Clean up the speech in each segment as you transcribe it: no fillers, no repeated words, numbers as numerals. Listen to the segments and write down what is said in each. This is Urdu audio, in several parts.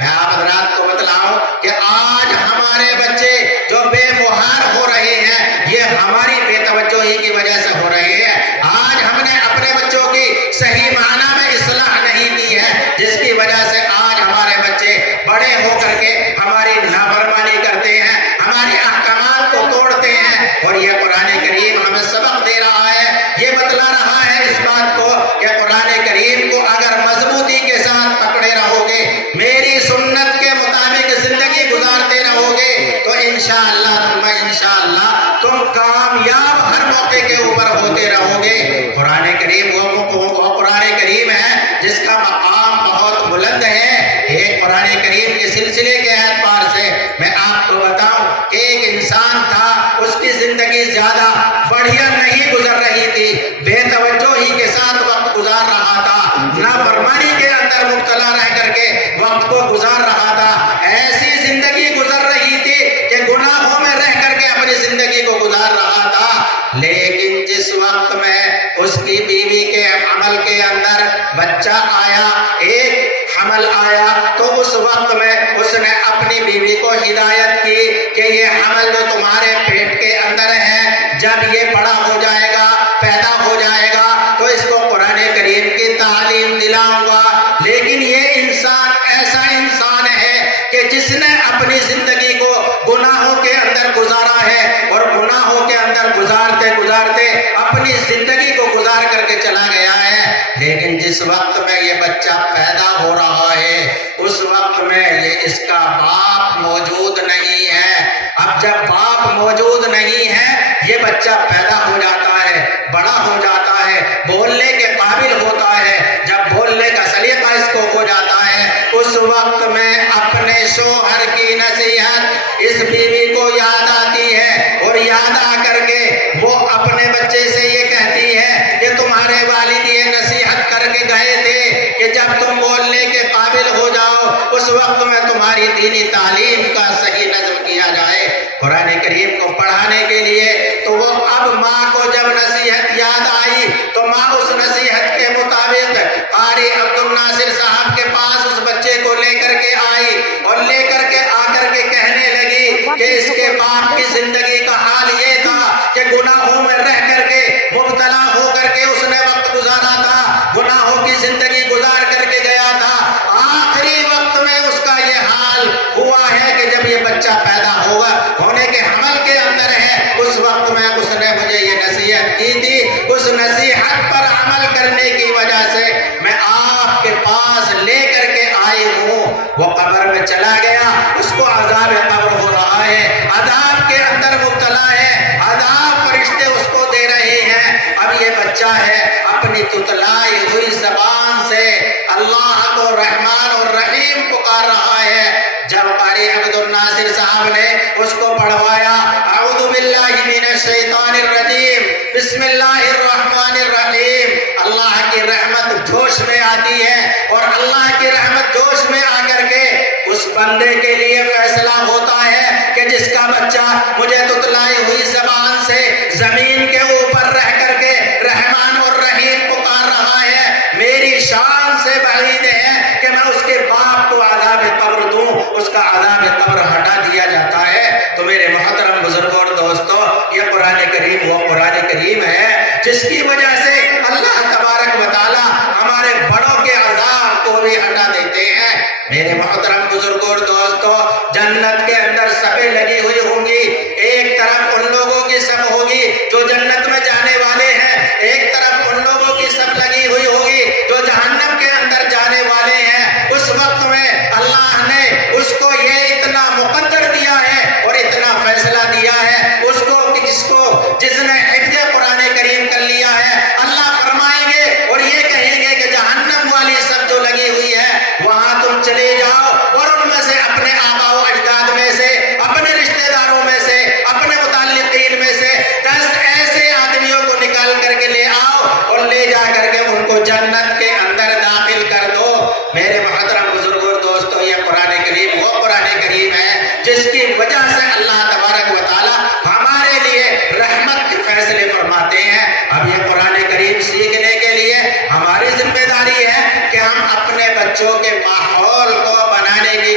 میں آپ حضرات کو بتلاؤں کہ آج ہمارے بچے جو بے مہار ہو رہے ہیں یہ ہماری بے توجہی کی وجہ سے ہو رہے ہیں۔ آج ہم نے اپنے بچوں کی صحیح معنی میں اصلاح نہیں کی ہے، جس کی وجہ سے آج ہمارے بچے بڑے ہو کر کے ہماری نافرمانی کرتے ہیں، ہمارے احکامات کو توڑتے ہیں۔ اور یہ قرآن کریم ہمیں سبق دے رہا ہے، یہ بتلا رہا ہے اس بات کو کہ قرآن کریم کو اگر مضبوطی کے ساتھ پکڑے رہو گے، میری سنت کے مطابق زندگی گزارتے رہو گے تو انشاءاللہ تم کامیاب ہر موقع کے اوپر ہوتے رہو گے۔ قرآن کریم وہ قرآن کریم ہے جس کا مقام بہت بلند ہے۔ ایک قرآن کریم کے سلسلے کے اعتبار سے میں آپ کو بتاؤں کہ ایک انسان تھا، اس کی زندگی زیادہ بڑھیا نہیں گزر رہی تھی، بے توجہی کے ساتھ وقت گزار رہا تھا، نافرمانی کے اندر مبتلا رہ کر کے وقت کو گزار رہا تھا، ایسی زندگی گزر رہی تھی کہ گناہوں میں رہ کر کے اپنی زندگی کو گزار رہا تھا۔ لیکن جس وقت میں اس کی بیوی کے عمل کے اندر بچہ آیا، ایک حمل آیا، تو اس وقت میں اس نے اپنی بیوی کو ہدایت کی کہ یہ حمل جو تمہارے پیٹ کے اندر ہے، جب یہ بڑا ہو جائے گا، پیدا ہو جائے گا تو اس کو قرآن کریم کی تعلیم دلاؤں گا۔ لیکن یہ انسان ایسا انسان ہے کہ جس نے اپنی زندگی کو گناہوں کے اندر گزارا ہے اور گناہوں کے اندر گزارتے گزارتے اپنی زندگی کو گزار کر کے چلا گیا ہے۔ لیکن جس وقت میں یہ بچہ پیدا ہو رہا ہے اس وقت میں اس کا باپ موجود نہیں ہے۔ اب جب باپ موجود نہیں ہے، یہ بچہ پیدا ہو جاتا ہے، بڑا ہو جاتا ہے، بولنے کے قابل ہوتا ہے، جب بولنے کا سلیقہ اس کو ہو جاتا ہے، اس وقت میں اپنے شوہر کی نصیحت اس بیوی کو یاد آتی ہے، اور یاد آ کر کے وہ اپنے بچے سے یہ کہتی ہے کہ تمہارے والد یہ نصیحت کر کے گئے تھے کہ جب تم بولنے کے قابل ہو جاؤ اس وقت میں تمہاری دینی تعلیم کا صحیح نظم کیا جائے۔ قرآن کریم کو پڑھانے کے لیے تو وہ اب ماں کو جب نصیحت یاد آئی تو ماں اس نصیحت کے مطابق قاری عبد الناصر صاحب کے پاس اس بچے کو لے کر کے آئی، اور لے کر کے آ کر کے کہنے لگی کہ اس کے باپ کی زندگی کا حال یہ تھا کہ گناہوں میں رہ کر کے مبتلا ہو کر کے اس نے وقت گزارا تھا، گناہوں کی زندگی گزار کر کے گیا تھا، آخری وقت میں اس کا یہ حال ہوا ہے کہ جب یہ بچہ پیدا ہوگا، ہونے کے حمل کے اندر ہے، اس وقت میں اس نے مجھے یہ نصیحت کی تھی، اس نصیحت پر عمل کرنے کی وجہ سے میں آپ کے پاس لے کر کے آئی ہوں۔ وہ قبر میں چلا گیا، اس کو عذاب قبر ہو رہا ہے، عذاب کے اندر مبتلا ہے، عذاب فرشتے اس کو دے رہے ہیں۔ اب یہ بچہ ہے اپنی تتلائی ہوئی زبان سے اللہ کو رحمان اور رحیم پکار رہا ہے۔ جب قاری عبد الناصر صاحب نے اس کو پڑھوایا، اعوذ باللہ من الشیطان الرجیم، بسم اللہ الرحمن الرحیم، اللہ کی رحمت جوش میں آتی ہے، اور اللہ کی رحمت جوش میں آ کر کے اس بندے کے لیے فیصلہ ہوتا ہے کہ جس کا بچہ مجھے تتلائی ہوئی زبان سے زمین کے اوپر رہ کر کے رحمان اور رحیم پکار رہا ہے، میری شان سے بعید ہے کہ میں اس کے باپ کو عذاب قبر دوں، اس کا عذاب قبر ہٹا دیا جاتا ہے۔ تو میرے محترم بزرگوں اور دوستوں، یہ قرآن کریم وہ قرآن کریم ہے جس کی وجہ سے اللہ تبارک و تعالی ہمارے بڑوں کے عذاب کو بھی ہٹا دیتے ہیں۔ میرے محترم بزرگوں اور دوستوں، جنت کے اندر صفیں لگی ہوئی ہوں گی، ایک طرف ان لوگوں کی صف ہوگی جو جنت میں جانے والے ہیں، ایک طرف ان لوگوں کی صف لگی ہوئی ہوگی جو جہنم کے اندر جانے والے ہیں۔ اس وقت میں اللہ نے اس کو یہ اتنا مقدر دیا ہے اور اتنا فیصلہ دیا ہے، اس کو جس نے حفظ قرآن کریم کر لیا ہے، اللہ فرمائیں گے اور یہ کہیں گے کہ جہنم والی صف جو لگی ہوئی ہے وہاں تم چلے جاؤ، اور ان میں سے اپنے آباء و اجداد میں سے، اپنے رشتہ داروں میں سے، اپنے متعلقین میں سے 10 ایسے آدمیوں کو نکال کر کے لے آؤ اور لے جا کر کے ان کو جنت کے اندر داخل کر دو۔ میرے محترم بزرگوں اور دوستوں، یہ قرآن کریم وہ قرآن کریم ہے جس کی وجہ سے اللہ تبارک و تعالی ہمارے لیے رحمت کے فیصلے فرماتے ہیں۔ اب یہ قرآن کریم سیکھنے کے لیے ہماری ذمہ داری ہے کہ ہم اپنے بچوں کے ماحول کو بنانے کی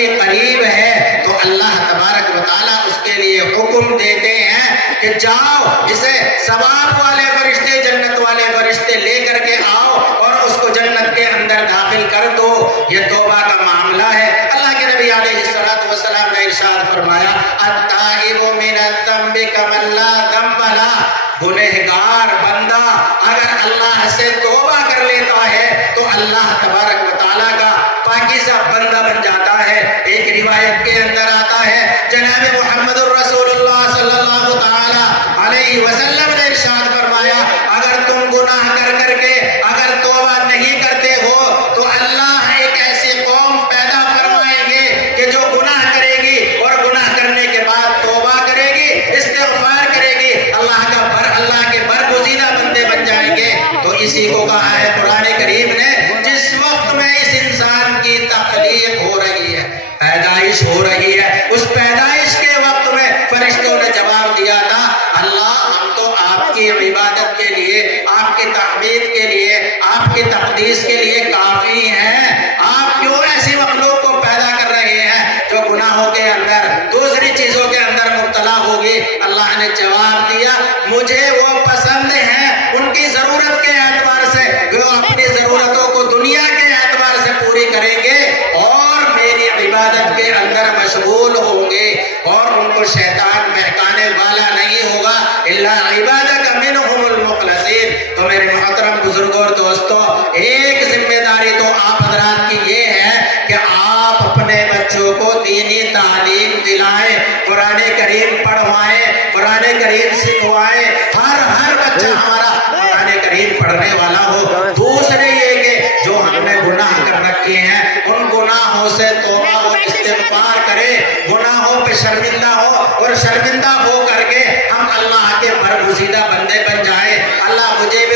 اتنی قریب ہے تو اللہ تبارک و تعالیٰ اس کے لیے حکم دیتے ہیں کہ جاؤ اسے ثواب والے فرشتے جنت والے فرشتے لے کر کے آؤ اور اس کو جنت کے اندر داخل کر دو. یہ توبہ کا معاملہ ہے. اللہ کے نبی علیہ الصلوۃ والسلام نے ارشاد فرمایا التائب من الذنب کمن لا ذنب له. گنہگار بندہ اگر اللہ سے توبہ کر لیتا ہے تو اللہ تبارک و تعالیٰ کا پاکیزہ بندہ بن جاتا ہے. ایک روایت کے اندر آتا ہے جناب محمد الرسول اللہ صلی اللہ تعالی علیہ وسلم نے ارشاد فرمایا اگر تم گناہ کر کر کے اگر توبہ نہیں کرتے ہو تو اللہ ایک ایسی قوم پیدا فرمائیں گے کہ جو گناہ کرے گی اور گناہ کرنے کے بعد توبہ کرے گی استغفار کرے گی اللہ کے برگزیدہ بندے بن جائیں گے. تو اسی کو کہا ہے قرآن کریم نے جس وقت میں اس انسان کی تخلیق ہو رہی ہے پیدائش ہو رہی ہے اس پیدائش کے وقت میں فرشتوں نے جواب دیا تھا اللہ ہم تو آپ کی عبادت کے لیے آپ کی تحمید کے لیے آپ کی تقدیس کے لیے کافی ہیں. آپ کیوں ایسی مخلوق کو پیدا کر رہے ہیں جو گناہوں کے اندر دوسری چیزوں کے اندر مبتلا ہوگی. اللہ نے جواب دیا مجھے وہ پسند ہیں ان کی ضرورت کے اعتبار سے جو اپنی ضرورتوں کو دنیا کے اعتبار سے پوری کریں گے اور میری عبادت کے اندر مشغول ہوں گے اور ان کو شیطان بہکانے والا نہیں ہوگا الا عبادک منہم المخلصین. تو میرے محترم بزرگوں اور دوستوں ایک ذمہ داری تو آپ حضرات کی یہ ہے کہ آپ اپنے بچوں کو دینی تعلیم دلائیں قرآن کریم پڑھوائیں قرآن کریم سکھوائیں. ہر بچہ ہمارا قرآن کریم پڑھنے والا ہو. دوسرے یہ کہ جو ہم نے گناہ کر رکھے ہیں ان گناہوں سے توبہ و استغفار کرے گناہوں پہ شرمندہ ہو اور شرمندہ ہو کر کے ہم اللہ کے برگزیدہ بندے بن جائیں. اللہ مجھے